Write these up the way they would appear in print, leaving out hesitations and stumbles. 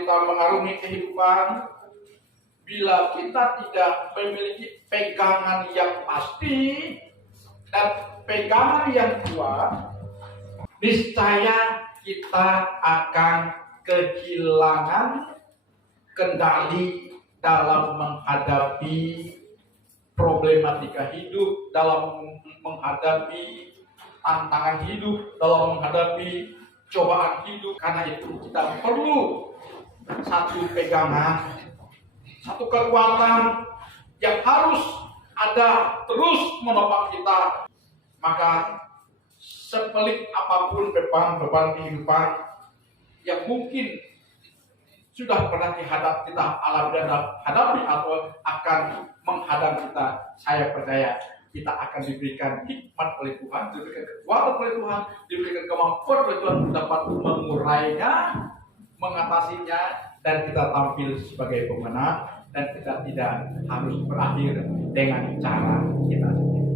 kita mengarungi kehidupan, bila kita tidak memiliki pegangan yang pasti dan pegangan yang kuat, niscaya kita akan kehilangan kendali dalam menghadapi problematika hidup, dalam menghadapi tantangan hidup, dalam menghadapi cobaan hidup. Karena itu kita perlu satu pegangan, satu kekuatan yang harus ada terus menopang kita. Maka sepelik apapun beban kehidupan yang mungkin sudah pernah kita alami dan hadapi atau akan menghadap kita, saya percaya kita akan diberikan hikmat oleh Tuhan, diberikan kekuatan oleh Tuhan, diberikan kemampuan oleh Tuhan untuk dapat mengurainya, mengatasinya, dan kita tampil sebagai pemenang, dan kita tidak harus berakhir dengan cara kita sendiri.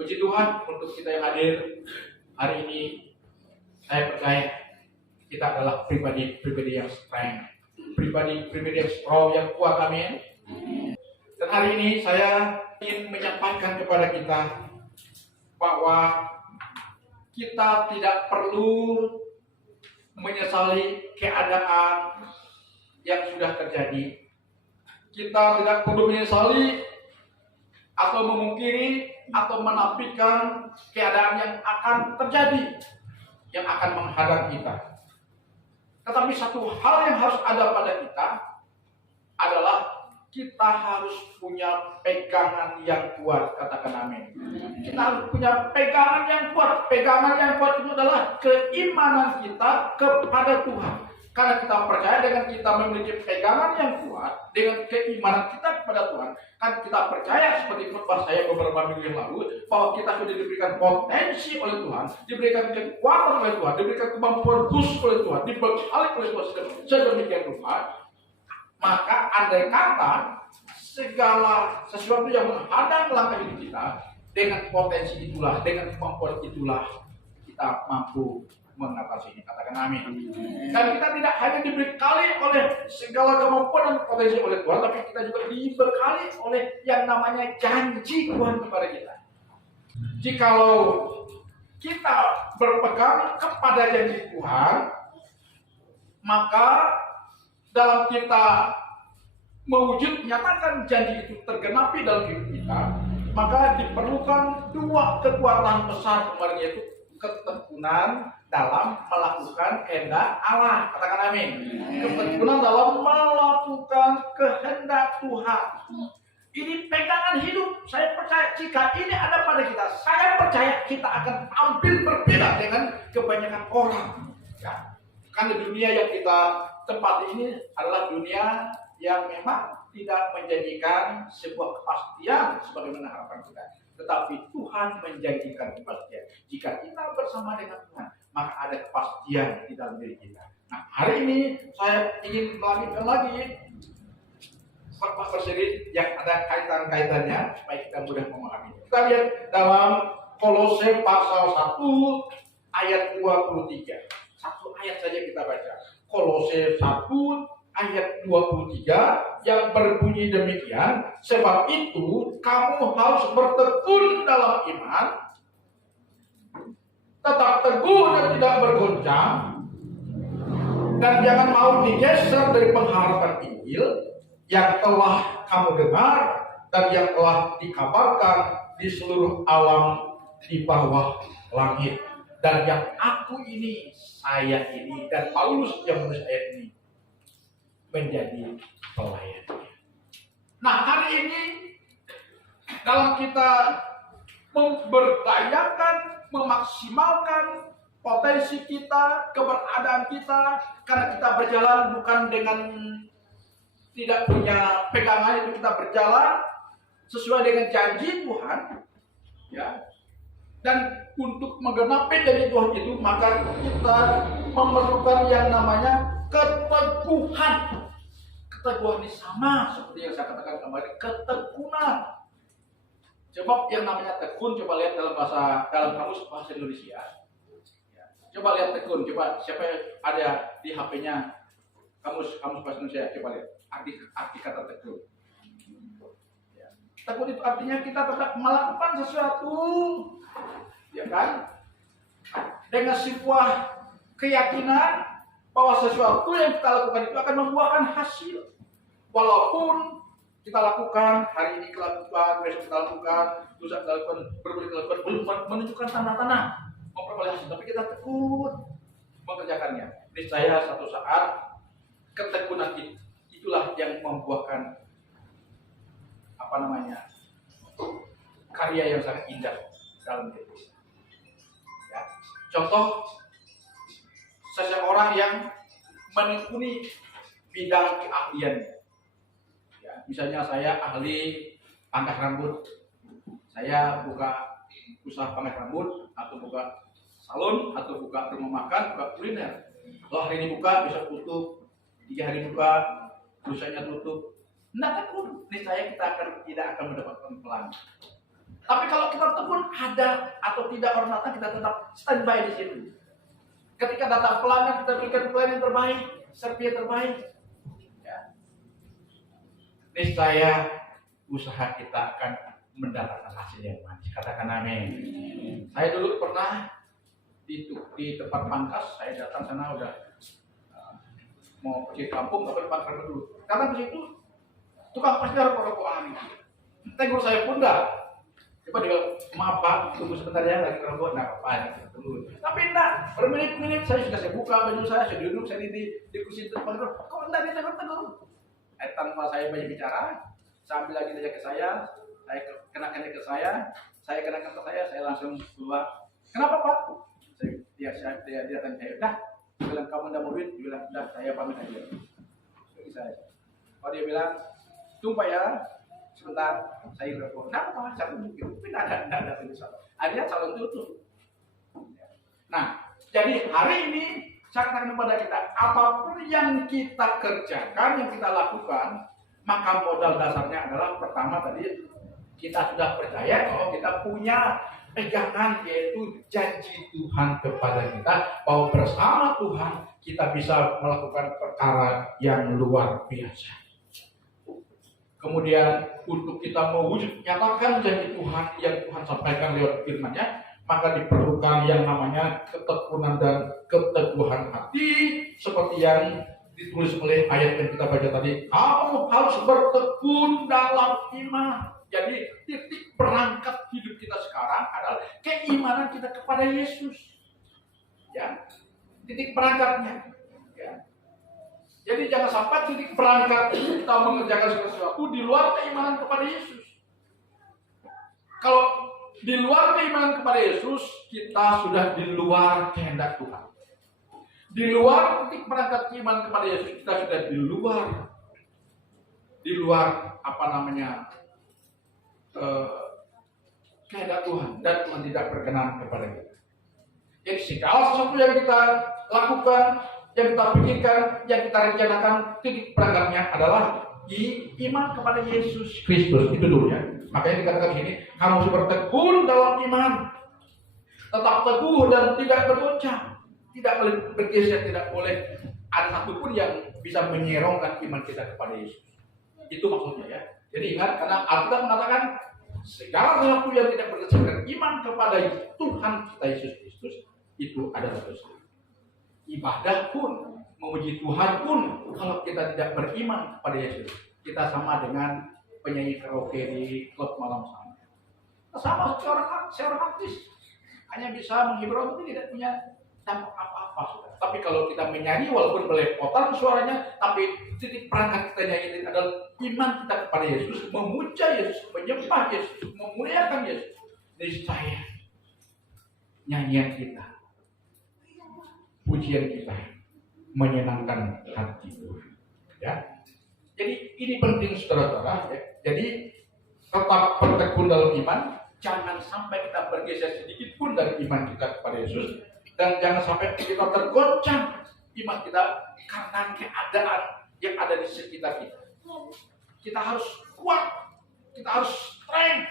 Puji Tuhan untuk kita yang hadir hari ini. Saya percaya kita adalah pribadi yang strength, pribadi yang strong, yang kuat. Amin. Dan hari ini saya ingin menyampaikan kepada kita bahwa kita tidak perlu menyesali keadaan yang sudah terjadi. Kita tidak perlu menyesali atau memungkiri atau menafikan keadaan yang akan terjadi, yang akan menghadang kita. Tetapi satu hal yang harus ada pada kita adalah kita harus punya pegangan yang kuat. Katakan amin. Kita harus punya pegangan yang kuat. Pegangan yang kuat itu adalah keimanan kita kepada Tuhan. Karena kita percaya dengan kita memiliki pegangan yang kuat, dengan keimanan kita kepada Tuhan, kan kita percaya seperti khotbah saya beberapa minggu yang lalu, bahwa kita sudah diberikan potensi oleh Tuhan, diberikan kekuatan oleh Tuhan, diberikan kemampuan khusus oleh Tuhan, dibekali oleh Tuhan sedemikian rupa. Maka andai kata segala sesuatu yang menghadang langkah hidup kita, dengan potensi itulah, dengan kemampuan itulah kita mampu mengatasinya. Katakan amin. Dan kita tidak hanya dibekali oleh segala kemampuan dan potensi oleh Tuhan, tapi kita juga dibekali oleh yang namanya janji Tuhan kepada kita. Jikalau kita berpegang kepada janji Tuhan, maka dalam kita menyatakan janji itu tergenapi dalam hidup kita, maka diperlukan dua kekuatan besar kemarin, yaitu ketekunan dalam melakukan kehendak Allah. Katakan amin. Ketekunan dalam melakukan kehendak Tuhan. Ini pegangan hidup. Saya percaya jika ini ada pada kita, saya percaya kita akan tampil berbeda dengan kebanyakan orang. Ya. Karena dunia yang kita tempati ini adalah dunia yang memang tidak menjanjikan sebuah kepastian sebagaimana harapan kita. Tetapi Tuhan menjanjikan kepastian. Jika kita bersama dengan Tuhan, maka ada kepastian di dalam diri kita. Nah, hari ini saya ingin melanjutkan lagi khotbah tersebut yang ada kaitan-kaitannya supaya kita mudah memahami. Kita lihat dalam Kolose pasal 1 ayat 23. Satu ayat saja kita baca. Kolose 1 ayat 23 yang berbunyi demikian, sebab itu kamu harus bertekun dalam iman, tetap teguh dan tidak bergoncang, dan jangan mau digeser dari pengharapan Injil yang telah kamu dengar dan yang telah dikabarkan di seluruh alam di bawah langit, dan yang aku ini, saya ini, dan Paulus yang menulis ayat ini menjadi pelayan. Nah, hari ini dalam kita memberdayakan, memaksimalkan potensi kita, keberadaan kita, karena kita berjalan bukan dengan tidak punya pegangan, itu kita berjalan sesuai dengan janji Tuhan, ya. Dan untuk menggenapi janji Tuhan itu, maka kita memerlukan yang namanya keteguhan. Keteguhan ini sama seperti yang saya katakan kemarin, ketekunan. Coba yang namanya tekun, coba lihat dalam kamus bahasa Indonesia. Ya. Coba lihat tekun, coba siapa ada di HP-nya Kamus bahasa Indonesia, coba lihat arti kata tekun. Ya. Tekun itu artinya kita tetap melakukan sesuatu, ya kan? Dengan sebuah keyakinan bahwa sesuatu yang kita lakukan itu akan membuahkan hasil. Walaupun kita lakukan, hari ini kita lakukan, besok kita lakukan, lusa kita lakukan, berikutnya kita lakukan, belum menunjukkan tanda-tanda memperoleh hasil, tapi kita tekun mengerjakannya. Niscaya satu saat ketekunan itulah yang membuahkan karya yang sangat indah dalam hidup kita. Ya. Contoh seseorang yang menekuni bidang keahliannya. Ya, misalnya saya ahli pangkas rambut, saya buka usaha pangkas rambut, atau buka salon, atau buka rumah makan, buka kuliner. Kalau hari ini buka, besok tutup, 3 hari buka, lusanya tutup. Nah, tekun, niscaya kita tidak akan mendapatkan pelanggan. Tapi kalau kita tekun, ada atau tidak orang datang, kita tetap standby di situ. Ketika datang pelanggan, kita berikan pelayanan yang terbaik, servis yang terbaik. Ya. Niscaya usaha kita akan mendapatkan hasil yang manis. Katakan amin. Saya dulu pernah di tempat pangkas, saya datang sana udah mau pergi kampung, tapi pangkas dulu. Karena di situ tukang pasnya rokok-rokokan ini. Tegur saya pun dah. Coba dia maaf Pak, tunggu sebentar ya, lagi rokok, nggak apa-apa, tunggu. Tapi enggak, bermenit-menit saya buka baju saya duduk, saya di kursi depan, kok enggak ditegur-tegur. Tanpa saya banyak bicara, sambil lagi dia ke saya kenakan ke saya kenakan ke saya langsung keluar. Kenapa Pak? Dia tanya saya, dah, bilang kamu enggak mau duit, dia bilang, dah, saya pamit aja. Jadi saya. Oh dia bilang, tunggu ya, sebentar, saya rokok. Kenapa? Saya tunjukin, tapi tidak bisa. Akhirnya calon tutup. Nah, jadi hari ini saya katakan kepada kita, apapun yang kita kerjakan, yang kita lakukan, maka modal dasarnya adalah pertama tadi kita sudah percaya kalau kita punya pegangan, yaitu janji Tuhan kepada kita bahwa bersama Tuhan kita bisa melakukan perkara yang luar biasa. Kemudian untuk kita mewujud nyatakan janji Tuhan yang Tuhan sampaikan lewat firman-Nya, maka diperlukan yang namanya ketekunan dan keteguhan hati, seperti yang ditulis oleh ayat yang kita baca tadi. Kamu harus bertekun dalam iman. Jadi titik perangkat hidup kita sekarang adalah keimanan kita kepada Yesus. Ya, titik perangkatnya. Ya. Jadi jangan sampai titik perangkat kita mengerjakan sesuatu di luar keimanan kepada Yesus. Kalau di luar keimanan kepada Yesus, kita sudah di luar kehendak Tuhan. Di luar titik perangkat keimanan kepada Yesus, kita sudah di luar kehendak Tuhan, dan Tuhan tidak berkenan kepada kita. Jadi segala sesuatu yang kita lakukan, yang kita pikirkan, yang kita rencanakan, titik perangkatnya adalah iman kepada Yesus Kristus. Itu dulu ya. Makanya dikatakan sini, kamu harus bertekun dalam iman, tetap teguh dan tidak bergoncang, tidak boleh bergeser, tidak boleh ada satupun yang bisa menyerongkan iman kita kepada Yesus. Itu maksudnya ya. Jadi ingat, karena Alkitab mengatakan segala sesuatu yang tidak berdasarkan iman kepada Tuhan kita Yesus Kristus itu adalah dosa. Ibadah pun, memuji Tuhan pun, kalau kita tidak beriman kepada Yesus, kita sama dengan penyanyi karaoke di klub malam sama. Sama seorang artis, hanya bisa menghibur, tapi tidak punya dampak apa-apa. Tapi kalau kita menyanyi walaupun belepotan suaranya, tapi titik perangkat kita nyanyi adalah iman kita kepada Yesus, memuja Yesus, menyembah Yesus, memuliakan Yesus. Niscaya nyanyian kita, pujian kita menyenangkan hati Tuhan. Ya. Jadi ini penting saudara-saudara. Ya. Jadi tetap bertekun dalam iman, jangan sampai kita bergeser sedikit pun dari iman kita kepada Yesus, dan jangan sampai kita tergoncang iman kita karena keadaan yang ada di sekitar kita. Kita harus kuat, kita harus strength.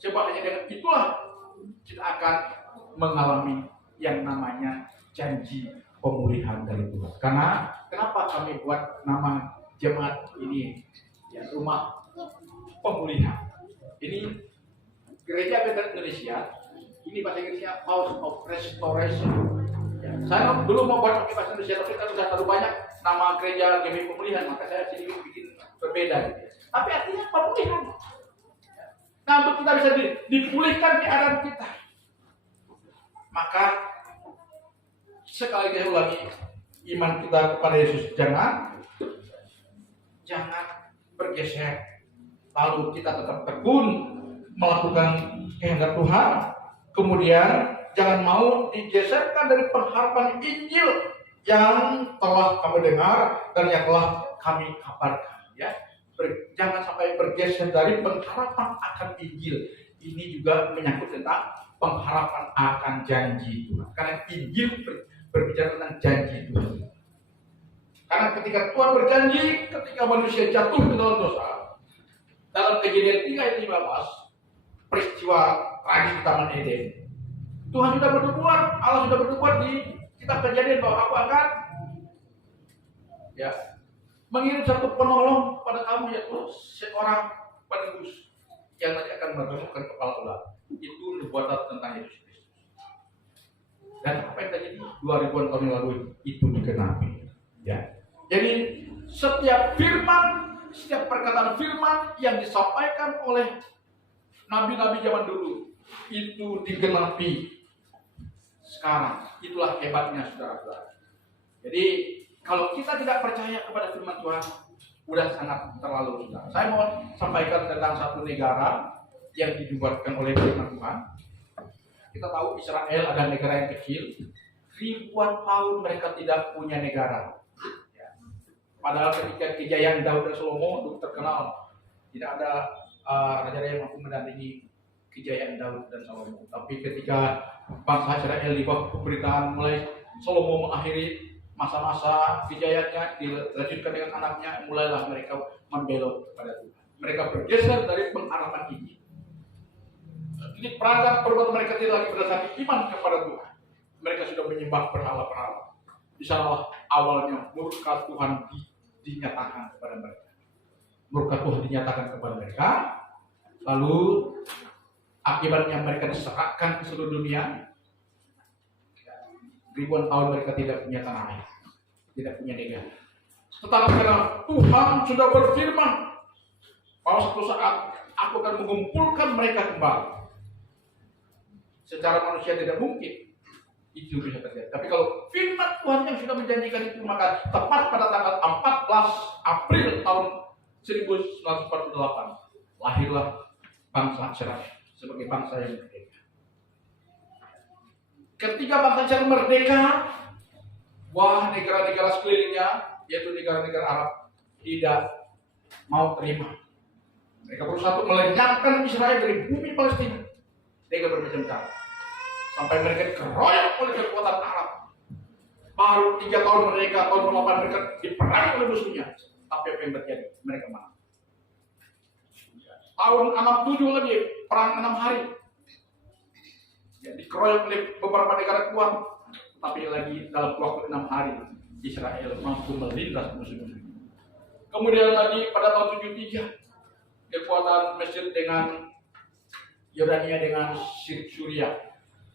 Sebab hanya dengan itulah kita akan mengalami yang namanya janji pemulihan dari Tuhan. Karena kenapa kami buat nama jemaat ini ya, rumah pemulihan. Ini gereja Bethel Indonesia, ini bahasa Inggrisnya House of Restoration. Ya, saya dulu mau buat pakai bahasa Indonesia, tapi kan sudah terlalu banyak nama gereja GBI pemulihan, maka saya sedikit bikin berbeda. Gitu. Tapi artinya pemulihan. Nah, untuk kita bisa dipulihkan keadaan kita, maka sekali lagi ulangi, iman kita kepada Yesus jangan bergeser. Lalu kita tetap tekun melakukan kehendak Tuhan. Kemudian jangan mau digeserkan dari pengharapan Injil yang telah kami dengar dan yang telah kami kabarkan. Ya, jangan sampai bergeser dari pengharapan akan Injil. Ini juga menyangkut tentang pengharapan akan janji Tuhan. Karena Injil berbicara tentang janji Tuhan. Karena ketika Tuhan berjanji, ketika manusia jatuh ke dalam dosa, dalam Kejadian 3 ayat 15, peristiwa tragis di Taman Eden, Tuhan sudah bernubuat, Allah sudah bernubuat di kitab Kejadian bahwa aku akan mengirim satu penolong pada kamu, yaitu seorang penebus yang nanti akan meneguhkan kepala ular. Itu nubuatan tentang Yesus Kristus. Dan apa yang terjadi 2000-an tahun yang lalu itu digenapi. Ya. Jadi setiap firman, setiap perkataan firman yang disampaikan oleh nabi-nabi zaman dulu itu digenapi sekarang. Itulah hebatnya saudara-saudara. Jadi kalau kita tidak percaya kepada firman Tuhan, sudah sangat terlalu sudah. Saya mau sampaikan tentang satu negara yang dibuatkan oleh firman Tuhan. Kita tahu Israel adalah negara yang kecil. Ribuan tahun mereka tidak punya negara. Padahal ketika kejayaan Daud dan Salomo itu terkenal, tidak ada raja yang mampu menandingi kejayaan Daud dan Salomo. Tapi ketika bangsa Israel di bawah pemerintahan mulai Salomo mengakhiri masa-masa kejayaannya, dilanjutkan dengan anaknya, mulailah mereka membelot kepada Tuhan. Mereka bergeser dari pengharapan ini. Jadi perangkat perbuatan mereka tidak lagi berdasarkan iman kepada Tuhan. Mereka sudah menyembah berhala-berhala. Di sanalah awalnya murka Tuhan dinyatakan kepada mereka. Murka Tuhan dinyatakan kepada mereka. Lalu akibatnya mereka diserahkan ke seluruh dunia. Ribuan tahun mereka tidak punya tanah air, tidak punya negara. Tetapi karena Tuhan sudah berfirman bahwa suatu saat aku akan mengumpulkan mereka kembali. Secara manusia tidak mungkin itu bisa terjadi. Tapi kalau firman Tuhan yang sudah menjanjikan itu, maka tepat pada tanggal 14 April tahun 1948 lahirlah bangsa Israel sebagai bangsa yang merdeka. Ketika bangsa Israel merdeka, wah, negara-negara sekelilingnya, yaitu negara-negara Arab, tidak mau terima. Mereka berusaha untuk melenyapkan Israel dari bumi Palestina dengan bermacam cara. Sampai mereka dikeroyok oleh kekuatan Arab. Baru 3 tahun mereka, tahun 8 mereka diperangi oleh musuhnya. Tapi apa yang terjadi? Mereka menang. Tahun 67 lagi, perang 6 hari. Ya, dikeroyok oleh beberapa negara kuat. Tapi lagi dalam waktu 6 hari, Israel mampu melindas musuh-musuh. Kemudian lagi pada tahun 73, kekuatan Mesir dengan Yordania dengan Suriah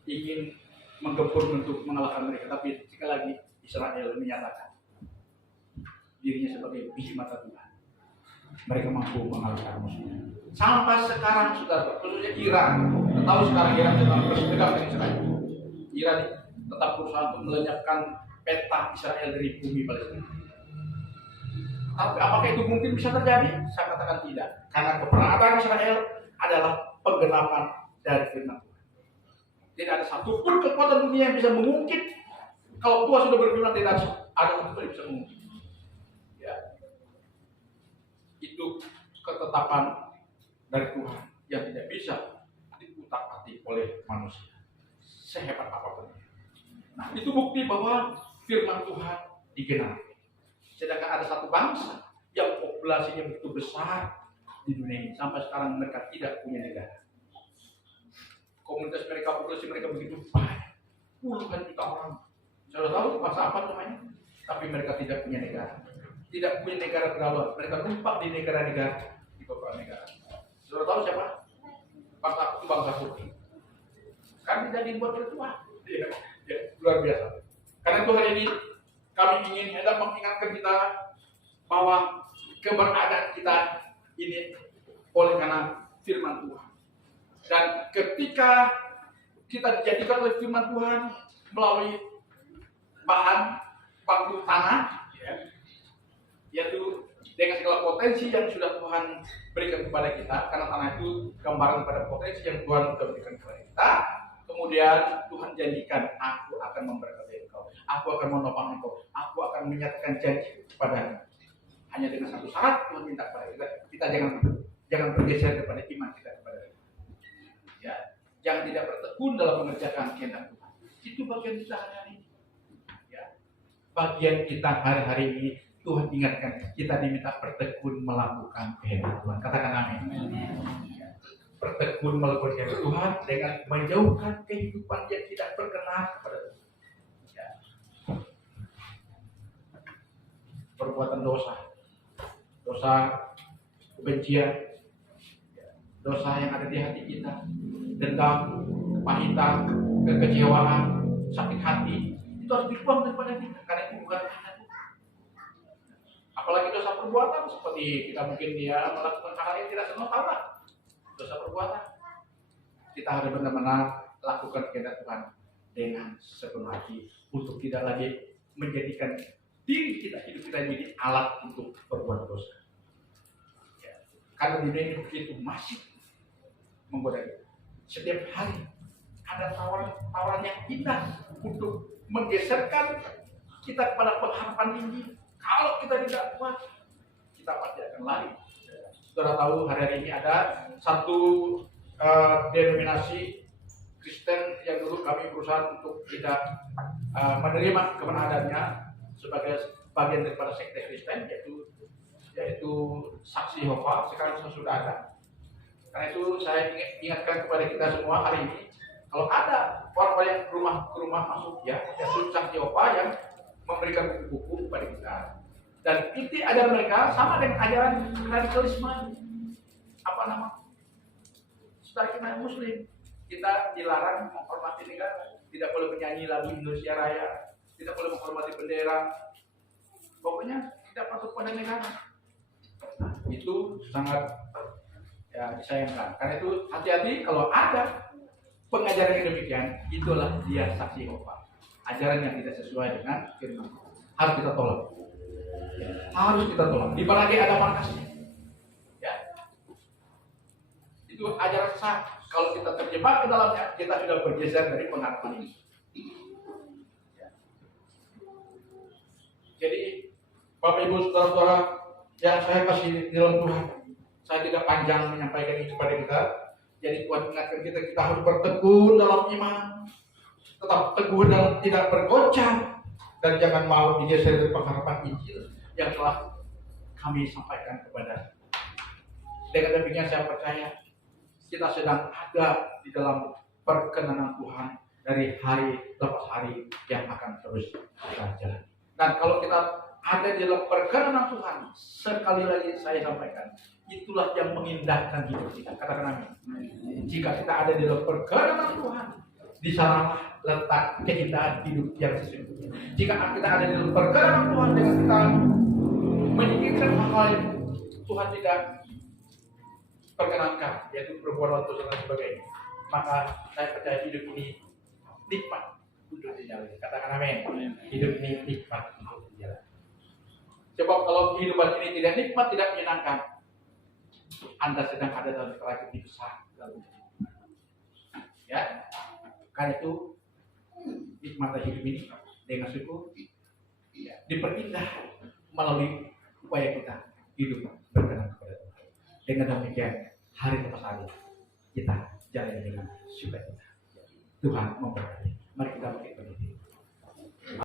ingin menggempur untuk mengalahkan mereka, tapi sekali lagi Israel menyatakan dirinya sebagai biji mata Tuhan. Mereka mampu mengalahkan musuhnya. Sampai sekarang sudah, khususnya Iran, kita tahu sekarang Iran sedang bersetegang dengan Israel. Iran tetap berusaha untuk melenyapkan peta Israel dari bumi Palestina. Tapi apakah itu mungkin bisa terjadi? Saya katakan tidak, karena keberadaan Israel adalah penggenapan dari firman Tuhan. Tidak ada satupun kekuatan dunia yang bisa mengungkit. Kalau Tuhan sudah berfirman, tidak ada satupun yang bisa mengungkit. Ya. Itu ketetapan dari Tuhan yang tidak bisa diutak-atik oleh manusia, sehebat apapun. Nah, itu bukti bahwa firman Tuhan digenapi. Sedangkan ada satu bangsa yang populasinya begitu besar di dunia ini, sampai sekarang mereka tidak punya negara. Komunitas mereka, populasi mereka begitu banyak, puluhan juta orang, Saudara tahu bangsa apa namanya? Tapi mereka tidak punya negara. Tidak punya negara kedahuluan. Mereka numpang di negara-negara, di beberapa negara. Saudara tahu siapa? Bangsa itu bangsa Turki. Kan tidak dibuat oleh Tuhan. Ya, luar biasa. Karena itu hari ini kami ingin hendak mengingatkan kita bahwa keberadaan kita ini oleh karena firman Tuhan. Dan ketika kita dijadikan oleh firman Tuhan melalui bahan baku tanah, ya, yaitu dengan segala potensi yang sudah Tuhan berikan kepada kita, karena tanah itu gambaran kepada potensi yang Tuhan sudah berikan kepada kita. Kemudian Tuhan janjikan, aku akan memberkati engkau, aku akan menopang engkau, aku akan menyatakan janji kepada. Hanya dengan satu syarat Tuhan minta kepada kita jangan bergeser kepada iman kita kepada dia. Ya, jangan tidak bertekun dalam mengerjakan kehendak Tuhan. Itu bagian kita hari-hari ini. Ya, bagian kita hari-hari ini Tuhan ingatkan kita diminta bertekun melakukan kehendak Tuhan. Katakan amin. Ya, bertekun melakukan kehendak Tuhan dengan menjauhkan kehidupan yang tidak berkenan kepada Tuhan. Ya. Perbuatan dosa, kebencian, dosa yang ada di hati kita, dendam, kepahitan, kekecewaan, sakit hati, itu harus dibuang daripada kita, karena itu bukan kehendak Tuhan. Apalagi dosa perbuatan, seperti kita mungkin dia melakukan hal yang tidak senang, tahu lah, dosa perbuatan. Kita harus benar-benar lakukan kehendak Tuhan dengan sepenuh hati, untuk tidak lagi menjadikan diri kita, hidup kita menjadi alat untuk berbuat dosa. Ya. Karena dunia ini begitu masih menggoda kita. Setiap hari ada tawaran yang indah untuk menggeserkan kita kepada pengharapan tinggi. Kalau kita tidak kuat, kita pasti akan lari. Saudara tahu hari ini ada satu denominasi Kristen yang dulu kami berusaha untuk tidak menerima keberadaannya sebagai bagian daripada sekte Kristen, yaitu Saksi Yehova. Sekarang sudah ada. Karena itu saya ingatkan kepada kita semua hari ini, kalau ada orang yang ke rumah masuk, ya, yaitu Saksi Yehova yang memberikan buku-buku kepada kita. Dan inti ajaran mereka sama dengan ajaran radikalisme. Apa nama? Setelah kita Muslim, kita dilarang menghormati negara, tidak boleh menyanyi lagu Indonesia Raya, tidak boleh menghormati bendera, pokoknya tidak patuh pada negara. Nah, itu sangat disayangkan. Karena itu hati-hati kalau ada pengajaran yang demikian, itulah dia Saksi Yehova. Ajaran yang tidak sesuai dengan firman Tuhan harus kita tolak. Ya, harus kita tolak. Di mana ada markasnya. Ya. Itu ajaran sah. Kalau kita terjebak ke dalamnya, kita sudah bergeser dari pengharapan ini. Jadi, Bapak Ibu Saudara-saudara yang saya kasih di dalam Tuhan, saya tidak panjang menyampaikan ini kepada kita. Jadi Tuhan ingatkan kita harus bertekun dalam iman, tetap teguh dalam tidak bergoncang, dan jangan mau digeser dari pengharapan Injil yang telah kami sampaikan kepada. Dengan demikian saya percaya kita sedang ada di dalam perkenanan Tuhan dari hari lepas hari yang akan terus kita jalani. Dan kalau kita ada di dalam perkenanan Tuhan, sekali lagi saya sampaikan, itulah yang mengindahkan hidup kita. Katakan amin. Jika kita ada di dalam perkenanan Tuhan, di sana letak keindahan hidup yang sesungguhnya. Jika kita ada di dalam perkenanan Tuhan, dengan kita menyingkirkan hal-hal yang Tuhan tidak perkenankan, yaitu perbuatan dosa dan sebagainya, maka saya percaya hidup ini nikmat untuk dijalani. Katakan amin. Hidup ini nikmat untuk dijalani. Sebab kalau kehidupan ini tidak nikmat, tidak menyenangkan, Anda sedang ada dalam tragedi besar. Ya, karena itu nikmat hidup ini dengan syukur ya, diperindah melalui upaya kita hidup berkenan kepada Tuhan. Dengan demikian hari lepas hari kita jalani dengan sukacita. Tuhan memberkati. Mari kita